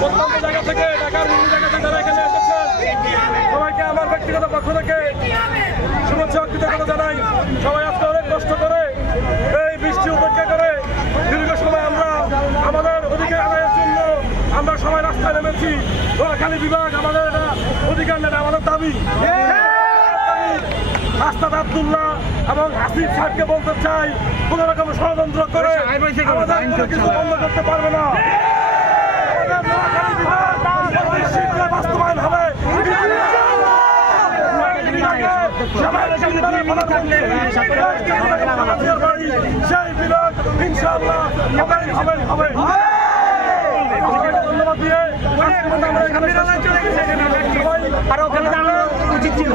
প্রত্যন্ত জায়গা থেকে ঢাকার বিভিন্ন জায়গা থেকে যারা এখানে এসেছেন সবাইকে আমার ব্যক্তিগত পক্ষ থেকে শুভেচ্ছা কৃতজ্ঞতা জানাই। সবাই আজকে অনেক কষ্ট করে এই বৃষ্টি উপেক্ষা করে দীর্ঘ সময় আমরা আমাদের অধিকার আদায়ের জন্য আমরা সবাই রাস্তায় নেমেছি। নোয়াখালী বিভাগ আমাদের এটা অধিকার নেই, আমাদের দাবি। আস্তাদ আব্দুল্লাহ এবং আসিফ সাহেবকে বলতে চাই, কোন রকম ষড়যন্ত্র করে আমাদের কিছু বন্ধ করতে পারবে না। বাস্তবায়ন হবে সেই বিভাগ ইনশাআল্লাহ হবে। ধন্যবাদ দিয়ে আমরা এখানে উচিত ছিল।